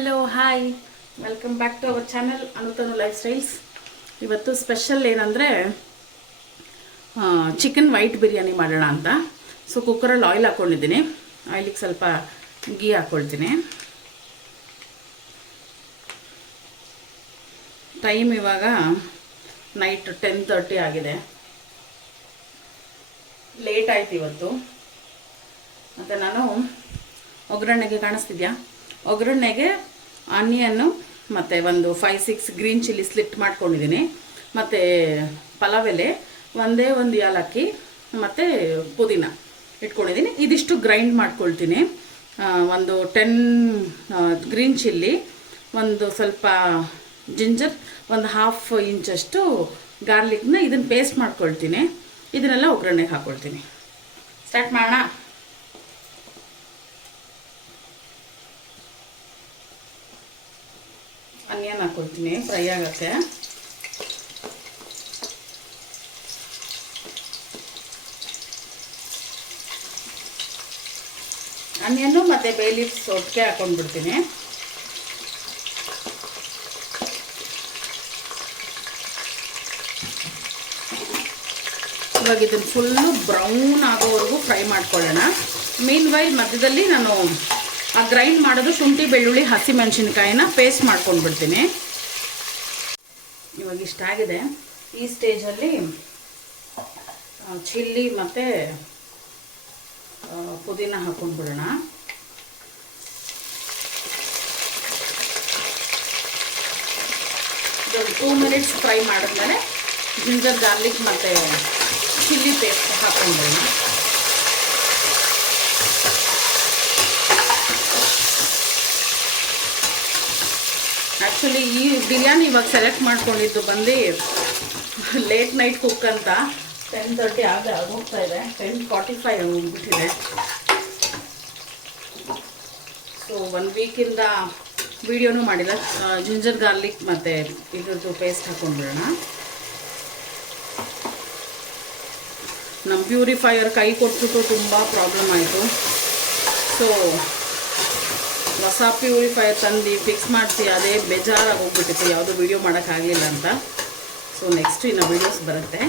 Hello hi, welcome back to our channel Anutanu lifestyles. ಇವತ್ತು special ಏನಂದರೆ chicken white biryani ಮಾಡೋಣ ಅಂತ. ಸೊ ಕುಕ್ಕರಲ್ಲಿ ಆಯಿಲ್ ಹಾಕ್ಕೊಂಡಿದ್ದೀನಿ. ಆಯಿಲಿಗೆ ಸ್ವಲ್ಪ ಗೀ ಹಾಕ್ಕೊಳ್ತೀನಿ. ಟೈಮ್ ಇವಾಗ ನೈಟ್ 10:30 ಆಗಿದೆ. ಲೇಟ್ ಆಯ್ತು ಇವತ್ತು. ಮತ್ತು ನಾನು ಒಗ್ಗರಣೆಗೆ ಕಾಣಿಸ್ತಿದ್ಯಾ, ಒಗ್ಗರಣೆಗೆ ಆನಿಯನ್ನು ಮತ್ತು ಒಂದು 5-6 ಗ್ರೀನ್ ಚಿಲ್ಲಿ ಸ್ಲಿಟ್ ಮಾಡ್ಕೊಂಡಿದ್ದೀನಿ. ಮತ್ತು ಪಲಾವ್ ಎಲೆ, ಒಂದೇ ಒಂದು ಏಲಕ್ಕಿ ಮತ್ತು ಪುದೀನ ಇಟ್ಕೊಂಡಿದ್ದೀನಿ. ಇದಿಷ್ಟು ಗ್ರೈಂಡ್ ಮಾಡ್ಕೊಳ್ತೀನಿ. ಒಂದು 10 ಗ್ರೀನ್ ಚಿಲ್ಲಿ, ಒಂದು ಸ್ವಲ್ಪ ಜಿಂಜರ್, ಒಂದು 1/2 ಇಂಚಷ್ಟು ಗಾರ್ಲಿಕ್ನ ಇದನ್ನು ಪೇಸ್ಟ್ ಮಾಡ್ಕೊಳ್ತೀನಿ. ಇದನ್ನೆಲ್ಲ ಒಗ್ಗರಣೆಗೆ ಹಾಕ್ಕೊಳ್ತೀನಿ. ಸ್ಟಾರ್ಟ್ ಮಾಡೋಣ. ಆನಿಯನ್ ಹಾಕ್ಕೊಳ್ತೀನಿ, ಫ್ರೈ ಆಗುತ್ತೆ. ಆನಿಯನ್ನು ಮತ್ತು ಬೇ ಲೀವ್ಸ್ ಒಟ್ಟಿಗೆ ಹಾಕ್ಕೊಂಡ್ಬಿಡ್ತೀನಿ. ಇವಾಗ ಇದನ್ನು ಫುಲ್ಲು ಬ್ರೌನ್ ಆಗೋವರೆಗೂ ಫ್ರೈ ಮಾಡ್ಕೊಳ್ಳೋಣ. ಮೀನ್ ವೈಲ್ ಮಧ್ಯದಲ್ಲಿ ನಾನು ಆ ಗ್ರೈಂಡ್ ಮಾಡೋದು ಶುಂಠಿ ಬೆಳ್ಳುಳ್ಳಿ ಹಸಿಮೆಣಸಿನ್ಕಾಯಿನ ಪೇಸ್ಟ್ ಮಾಡ್ಕೊಂಡು ಬಿಡ್ತೀನಿ. ಇವಾಗ ಇಷ್ಟಾಗಿದೆ. ಈ ಸ್ಟೇಜಲ್ಲಿ ಚಿಲ್ಲಿ ಮತ್ತು ಪುದೀನ ಹಾಕ್ಕೊಂಡು ಬಿಡೋಣ. ಇದೊಂದು 2 ಮಿನಿಟ್ಸ್ ಫ್ರೈ ಮಾಡಿದ್ಮೇಲೆ ಜಿಂಜರ್ ಗಾರ್ಲಿಕ್ ಮತ್ತು ಚಿಲ್ಲಿ ಪೇಸ್ಟ್ ಹಾಕ್ಕೊಂಡ್ಬಿಡೋಣ. ಆ್ಯಕ್ಚುಲಿ ಈ ಬಿರಿಯಾನಿ ಇವಾಗ ಸೆಲೆಕ್ಟ್ ಮಾಡ್ಕೊಂಡಿದ್ದು ಬಂದು ಲೇಟ್ ನೈಟ್ ಕುಕ್ ಅಂತ. 10:30 ಆಗೋಗ್ತಾ ಇದೆ, 10:45 ಹೋಗ್ಬಿಟ್ಟಿದೆ. ಸೊ 1 ವೀಕಿಂದ ವಿಡಿಯೋನೂ ಮಾಡಿಲ್ಲ. ಜಿಂಜರ್ ಗಾರ್ಲಿಕ್ ಮತ್ತು ಇದ್ರದ್ದು ಪೇಸ್ಟ್ ಹಾಕ್ಕೊಂಡ್ಬಿಡೋಣ. ನಮ್ಮ ಪ್ಯೂರಿಫೈಯರ್ ಕೈ ಕೊಟ್ಬಿಟ್ಟು ತುಂಬ ಪ್ರಾಬ್ಲಮ್ ಆಯಿತು. ಸೊ ಹೊಸ ಪ್ಯೂರಿಫೈಯರ್ ತಂದು ಫಿಕ್ಸ್ ಮಾಡಿಸಿ ಅದೇ ಬೇಜಾರಾಗಿ ಹೋಗ್ಬಿಟ್ಟಿತ್ತು, ಯಾವುದೂ ವೀಡಿಯೋ ಮಾಡೋಕ್ಕಾಗಲಿಲ್ಲ ಅಂತ. ಸೊ ನೆಕ್ಸ್ಟ್ ಇನ್ನು ವೀಡಿಯೋಸ್ ಬರುತ್ತೆ.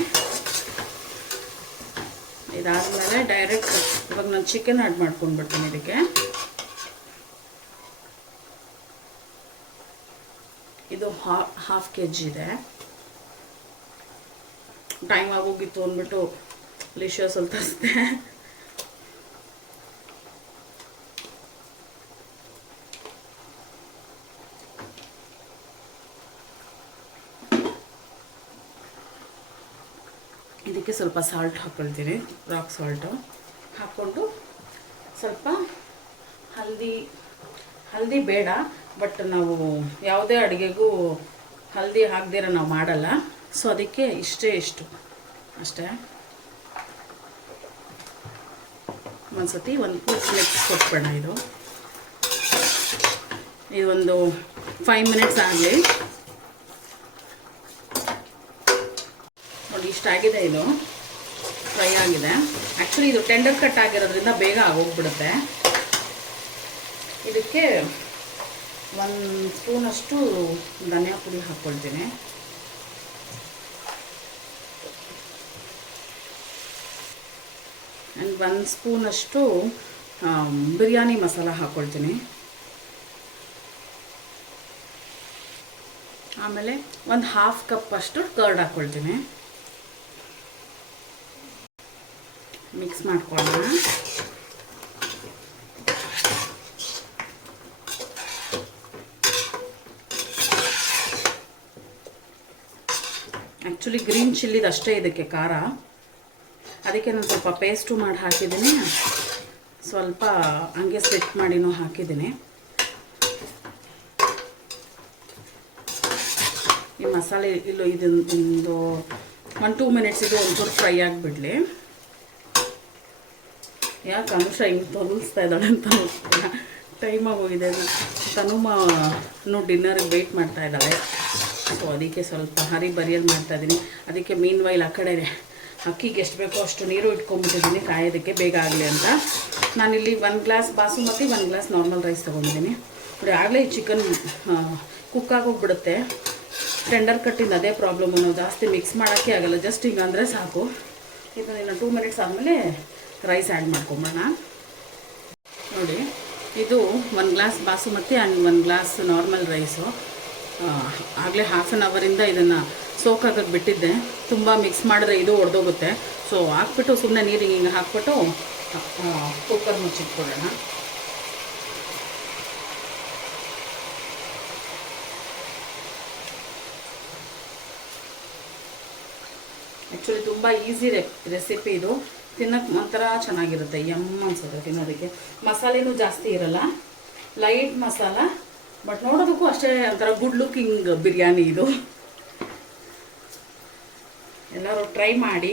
ಇದಾದಮೇಲೆ ಡೈರೆಕ್ಟ್ ಇವಾಗ ನಾನು ಚಿಕನ್ ಆ್ಯಡ್ ಮಾಡ್ಕೊಂಡ್ಬಿಡ್ತೀನಿ. ಇದಕ್ಕೆ ಇದು 1/2 kg ಇದೆ. ಟೈಮ್ ಆಗೋಗಿತ್ತು ಅಂದ್ಬಿಟ್ಟು ಲಿಶಿಯಸಲ್ಲಿ ತರಿಸಿದೆ. ಇದಕ್ಕೆ ಸ್ವಲ್ಪ ಸಾಲ್ಟ್ ಹಾಕ್ಕೊಳ್ತೀನಿ, ರಾಕ್ ಸಾಲ್ಟು ಹಾಕ್ಕೊಂಡು ಸ್ವಲ್ಪ ಹಲ್ದಿ ಬೇಡ, ಬಟ್ ನಾವು ಯಾವುದೇ ಅಡುಗೆಗೂ ಹಲ್ದಿ ಹಾಕ್ದಿರ ನಾವು ಮಾಡಲ್ಲ. ಸೊ ಅದಕ್ಕೆ ಇಷ್ಟು ಅಷ್ಟೇ. ಒಂದ್ಸತಿ ಒಂದು ಮಿಕ್ಸ್ ಕೊಟ್ಬೇಡ. ಇದೊಂದು 5 ಮಿನಿಟ್ಸ್ ಆಗಲಿ. ನೋಡಿ ಇಷ್ಟಾಗಿದೆ, ಇದು ಫ್ರೈ ಆಗಿದೆ. ಆ್ಯಕ್ಚುಲಿ ಇದು ಟೆಂಡರ್ ಕಟ್ ಆಗಿರೋದ್ರಿಂದ ಬೇಗ ಆಗೋಗ್ಬಿಡುತ್ತೆ. ಇದಕ್ಕೆ 1 ಸ್ಪೂನಷ್ಟು ಧನಿಯಾ ಪುಡಿ ಹಾಕ್ಕೊಳ್ತೀನಿ. ಆ್ಯಂಡ್ 1 ಸ್ಪೂನಷ್ಟು ಬಿರಿಯಾನಿ ಮಸಾಲ ಹಾಕ್ಕೊಳ್ತೀನಿ. ಆಮೇಲೆ ಒಂದು 1/2 ಕಪ್ ಅಷ್ಟು ಕರ್ಡ್ ಹಾಕ್ಕೊಳ್ತೀನಿ. ಮಿಕ್ಸ್ ಮಾಡ್ಕೊಳ್ಳೋಣ. ಆ್ಯಕ್ಚುಲಿ ಗ್ರೀನ್ ಚಿಲ್ಲಿದು ಅಷ್ಟೇ ಇದಕ್ಕೆ ಖಾರ, ಅದಕ್ಕೆ ನಾನು ಸ್ವಲ್ಪ ಪೇಸ್ಟು ಮಾಡಿ ಹಾಕಿದ್ದೀನಿ. ಸ್ವಲ್ಪ ಹಂಗೆ ಸ್ಲಿಟ್ ಮಾಡಿನೂ ಹಾಕಿದ್ದೀನಿ. ಈ ಮಸಾಲೆ ಇದೊಂದು 1-2 ಮಿನಿಟ್ಸ್ ಇದು ಒಂಚೂರು ಫ್ರೈ ಆಗಿಬಿಡಲಿ. ಯಾಕೆ ಅಂಶ ಹಿಂಗೆ ತೊದಲ್ಸ್ತಾ ಇದ್ದಾಳೆ ಅಂತ ಟೈಮ್ ಆಗೋಗಿದೆ. ತನುಮನು ಡಿನ್ನರಿಗೆ ವೆಯ್ಟ್ ಮಾಡ್ತಾ ಇದ್ದಾಳೆ. ಸೊ ಅದಕ್ಕೆ ಸ್ವಲ್ಪ ಹರಿಬರಿಯಲ್ಲಿ ಮಾಡ್ತಾಯಿದ್ದೀನಿ. ಅದಕ್ಕೆ ಮೀನ್ ವೈಲ್ ಆ ಕಡೆ ಅಕ್ಕಿಗೆ ಎಷ್ಟು ಬೇಕೋ ಅಷ್ಟು ನೀರು ಇಟ್ಕೊಂಡ್ಬಿಟ್ಟಿದ್ದೀನಿ ಕಾಯೋದಕ್ಕೆ ಬೇಗ ಆಗಲಿ ಅಂತ. ನಾನಿಲ್ಲಿ 1 glass basmati, 1 glass normal rice ತೊಗೊಂಡಿದ್ದೀನಿ. ನೋಡಿ ಆಗಲೇ ಚಿಕನ್ ಕುಕ್ಕಾಗೋಗ್ಬಿಡುತ್ತೆ. ಟೆಂಡರ್ ಕಟ್ಟಿಂದ ಅದೇ ಪ್ರಾಬ್ಲಮ್ಮು, ನಾವು ಜಾಸ್ತಿ ಮಿಕ್ಸ್ ಮಾಡೋಕ್ಕೆ ಆಗಲ್ಲ, ಜಸ್ಟ್ ಹಿಂಗೆ ಅಂದರೆ ಸಾಕು. ಇದನ್ನು 2 ಮಿನಿಟ್ಸ್ ಆದಮೇಲೆ ರೈಸ್ ಆ್ಯಡ್ ಮಾಡ್ಕೊಂಬೋಣ. ನೋಡಿ ಇದು 1 glass basmati and 1 glass normal rice. ಆಗಲೇ ಹಾಫ್ ಆನ್ ಅವರಿಂದ ಇದನ್ನು ಸೋಕಾಗಕ್ಕೆ ಬಿಟ್ಟಿದ್ದೆ. ತುಂಬ ಮಿಕ್ಸ್ ಮಾಡಿದ್ರೆ ಇದು ಒಡೆದೋಗುತ್ತೆ. ಸೊ ಹಾಕ್ಬಿಟ್ಟು ಸುಮ್ಮನೆ ನೀರಿಗೆ ಹಿಂಗೆ ಹಾಕ್ಬಿಟ್ಟು ಕುಕ್ಕರ್ ಮುಚ್ಚಿಟ್ಕೊಳ್ಳೋಣ. ಆ್ಯಕ್ಚುಲಿ ತುಂಬ ಈಸಿ ರೆಸಿಪಿ ಇದು. ತಿನ್ನೋಕ್ಕೆ ಒಂಥರ ಚೆನ್ನಾಗಿರುತ್ತೆ, ಅನ್ಸುತ್ತೆ ತಿನ್ನೋದಕ್ಕೆ. ಮಸಾಲೆನೂ ಜಾಸ್ತಿ ಇರಲ್ಲ, ಲೈಟ್ ಮಸಾಲ, ಬಟ್ ನೋಡೋದಕ್ಕೂ ಅಷ್ಟೇ ಒಂಥರ ಗುಡ್ ಲುಕಿಂಗ್ ಬಿರಿಯಾನಿ ಇದು. ಎಲ್ಲರೂ ಟ್ರೈ ಮಾಡಿ.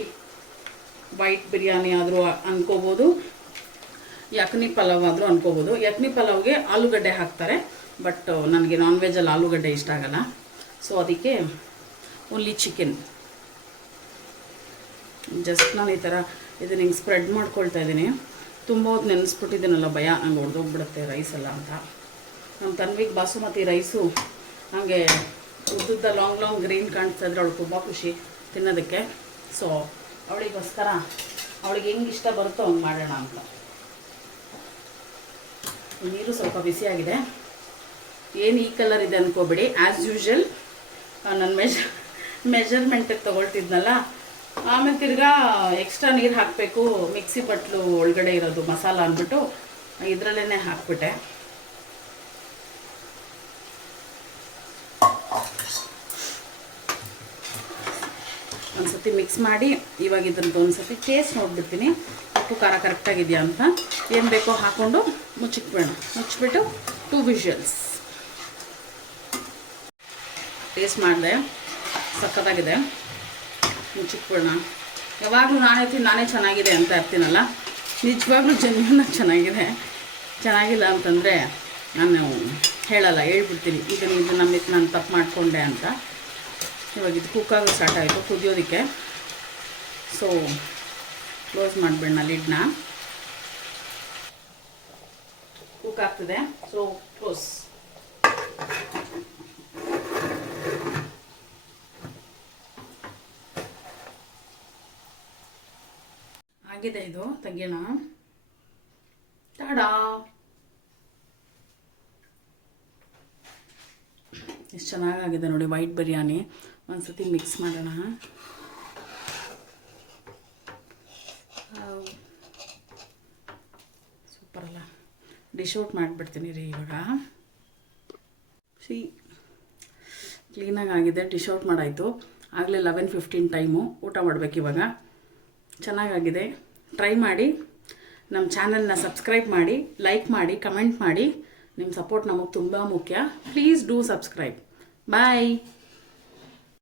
ವೈಟ್ ಬಿರಿಯಾನಿ ಆದರೂ ಅನ್ಕೋಬೋದು, ಯಖ್ನಿ ಪಲಾವ್ ಆದರೂ ಅನ್ಕೋಬೋದು. ಯಖ್ನಿ ಪಲಾವ್ಗೆ ಆಲೂಗಡ್ಡೆ ಹಾಕ್ತಾರೆ, ಬಟ್ ನನಗೆ ನಾನ್ ವೆಜ್ಜಲ್ಲಿ ಆಲೂಗಡ್ಡೆ ಇಷ್ಟ ಆಗಲ್ಲ. ಸೊ ಅದಕ್ಕೆ ಓನ್ಲಿ ಚಿಕನ್. ಜಸ್ಟ್ ನಾನು ಈ ಥರ ಇದನ್ನು ಹಿಂಗೆ ಸ್ಪ್ರೆಡ್ ಮಾಡ್ಕೊಳ್ತಾ ಇದ್ದೀನಿ. ತುಂಬ ಹೊತ್ತು ನೆನೆಸ್ಬಿಟ್ಟಿದ್ದೀನಲ್ಲ, ಭಯ ಹಂಗೆ ಹೊಡೆದೋಗ್ಬಿಡುತ್ತೆ ರೈಸೆಲ್ಲ ಅಂತ. ನಮ್ಮ ತನ್ವಿಗೆ ಬಾಸುಮತಿ ರೈಸು ಹಾಗೆ ಉದ್ದುದ್ದ ಲಾಂಗ್ ಗ್ರೀನ್ ಕಾಣಿಸ್ತಾ ಇದ್ರೆ ಅವಳು ತುಂಬ ಖುಷಿ ತಿನ್ನೋದಕ್ಕೆ. ಸೊ ಅವಳಿಗೋಸ್ಕರ ಅವಳಿಗೆ ಹೆಂಗೆ ಇಷ್ಟ ಬರುತ್ತೋ ಹಂಗೆ ಮಾಡೋಣ ಅಂತ. ನೀರು ಸ್ವಲ್ಪ ಬಿಸಿಯಾಗಿದೆ. ಏನು ಈ ಕಲರ್ ಇದೆ ಅಂದ್ಕೋಬೇಡಿ, ಆ್ಯಸ್ ಯೂಶ್ವಲ್ ನನ್ನ ಮೆಜರ್ಮೆಂಟಿಗೆ ತೊಗೊಳ್ತಿದ್ನಲ್ಲ, ಆಮೇಲೆ ತಿರ್ಗಾ ಎಕ್ಸ್ಟ್ರಾ ನೀರು ಹಾಕಬೇಕು, ಮಿಕ್ಸಿ ಬಟ್ಲು ಒಳಗಡೆ ಇರೋದು ಮಸಾಲ ಅಂದ್ಬಿಟ್ಟು ಇದರಲ್ಲೇ ಹಾಕ್ಬಿಟ್ಟೆ. ಒಂದ್ಸತಿ ಮಿಕ್ಸ್ ಮಾಡಿ ಇವಾಗ ಇದ್ರದ್ದು ಒಂದ್ಸತಿ ಟೇಸ್ಟ್ ನೋಡ್ಬಿಡ್ತೀನಿ, ಉಪ್ಪು ಖಾರ ಕರೆಕ್ಟಾಗಿದೆಯಾ ಅಂತ. ಏನು ಬೇಕೋ ಹಾಕ್ಕೊಂಡು ಮುಚ್ಚಿಬಿಟ್ಟು 2 ವಿಷಲ್ಸ್. ಟೇಸ್ಟ್ ಮಾಡಿದೆ, ಸಕ್ಕತ್ತಾಗಿದೆ. ಮುಚ್ಚಿಟ್ಬಿಡೋಣ. ಯಾವಾಗಲೂ ನಾನೇ ಚೆನ್ನಾಗಿದೆ ಅಂತ ಇರ್ತೀನಲ್ಲ, ನಿಜವಾಗ್ಲೂ ಜೆನ್ಯೂನಾಗಿ ಚೆನ್ನಾಗಿದೆ. ಚೆನ್ನಾಗಿಲ್ಲ ಅಂತಂದರೆ ನಾನು ಹೇಳಲ್ಲ, ಹೇಳ್ಬಿಡ್ತೀನಿ ಇದು ನಮಗೆ ನಾನು ತಪ್ಪು ಮಾಡಿಕೊಂಡೆ ಅಂತ. ಇವಾಗ ಇದು ಕುಕ್ಕಾಗಿ ಸ್ಟಾರ್ಟ್ ಆಯಿತು ಕುದಿಯೋದಕ್ಕೆ. ಸೊ ಕ್ಲೋಸ್ ಮಾಡಿಬಿಡೋಣ ಲಿಡ್ನ. ಕುಕ್ ಆಗ್ತಿದೆ, ಸೊ ಕ್ಲೋಸ್. ಆಗಿದೆ, ಇದು ತೆಗಿಯೋಣ. ಟಾಡಾ, ಎಷ್ಟು ಚೆನ್ನಾಗಾಗಿದೆ ನೋಡಿ ವೈಟ್ ಬಿರಿಯಾನಿ. ಒಂದ್ಸತಿ ಮಿಕ್ಸ್ ಮಾಡೋಣ. ಸೂಪರ್ ಅಲ್ಲ. ಡಿಶ್ ಔಟ್ ಮಾಡಿಬಿಡ್ತೀನಿ ರೀ ಇವಾಗ. ಕ್ಲೀನಾಗಿ ಆಗಿದೆ, ಡಿಶ್ ಔಟ್ ಮಾಡಾಯಿತು. ಆಗಲೇ 11:15 ಟೈಮು, ಊಟ ಮಾಡಬೇಕು ಇವಾಗ. ಚೆನ್ನಾಗಾಗಿದೆ, ಟ್ರೈ ಮಾಡಿ. ನಮ್ಮ ಚಾನಲ್ನ ಸಬ್ಸ್ಕ್ರೈಬ್ ಮಾಡಿ, ಲೈಕ್ ಮಾಡಿ, ಕಮೆಂಟ್ ಮಾಡಿ. ನಿಮ್ಮ ಸಪೋರ್ಟ್ ನಮಗೆ ತುಂಬ ಮುಖ್ಯ. Please do subscribe. ಬಾಯ್.